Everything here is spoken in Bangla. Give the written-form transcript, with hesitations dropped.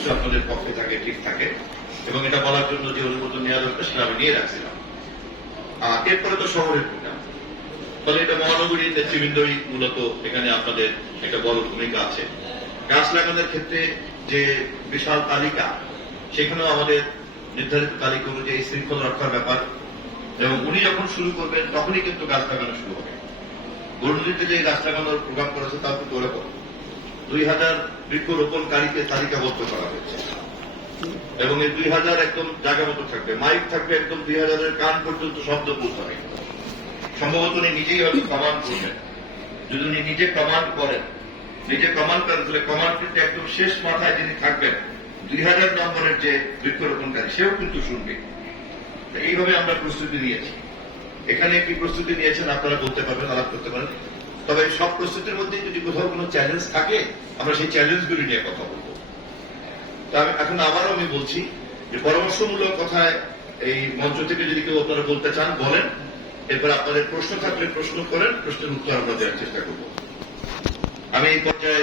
সবকিছু আপনাদের পক্ষে থাকে, ঠিক থাকে, এবং এটা বলার জন্য যে অনুমোদন নেওয়া দরকার সেটা আমি নিয়ে রাখছিলাম। এরপরে তো শহরের প্রোগ্রাম, ফলে এটা মহানগরীর নেতৃবৃন্দই মূলত এখানে আপনাদের একটা বড় ভূমিকা আছে। গাছ লাগানোর ক্ষেত্রে যে বিশাল তালিকা, সেখানেও আমাদের নির্ধারিত তালিকা অনুযায়ী শৃঙ্খলা রক্ষার ব্যাপার, এবং উনি যখন শুরু করবেন তখনই কিন্তু গাছ লাগানো শুরু হবে। গরুনদীতে যে গাছ লাগানোর প্রোগ্রাম করেছে তার কিন্তু ওরকম 2000 বৃক্ষরোপণকারীকে তালিকাবদ্ধ করা হয়েছে, এবং এই 2000 একদম জায়গা মতো থাকবে, মাইক থাকবে একদম 2000-এর কান পর্যন্ত শব্দ পৌঁছাবে। সম্ভবত উনি নিজেই হয়তো কমান্ড করবেন। যদি উনি নিজে কমান্ড করেন, তাহলে কমান্ড কিন্তু একদম শেষ মাথায় যিনি থাকবেন 2000 নম্বরের যে বৃক্ষরোপণকারী, সেও কিন্তু শুনবে। এইভাবে আমরা প্রস্তুতি নিয়েছি। এখানে কি প্রস্তুতি নিয়েছেন আপনারা বলতে পারবেন, আলাপ করতে পারেন। তবে সব প্রস্তুতির মধ্যে যদি কোথাও কোনো চ্যালেঞ্জ থাকে, আমরা সেই চ্যালেঞ্জগুলি নিয়ে কথা বলবো। এখন আবারও আমি বলছি যে পরামর্শমূলক কথায় এই মঞ্চ থেকে যদি কেউ আপনারা বলতে চান বলেন, এরপর আপনাদের প্রশ্ন থাকলে প্রশ্ন করেন, প্রশ্নের উত্তর আমরা দেওয়ার চেষ্টা করব। আমি এই পর্যায়ে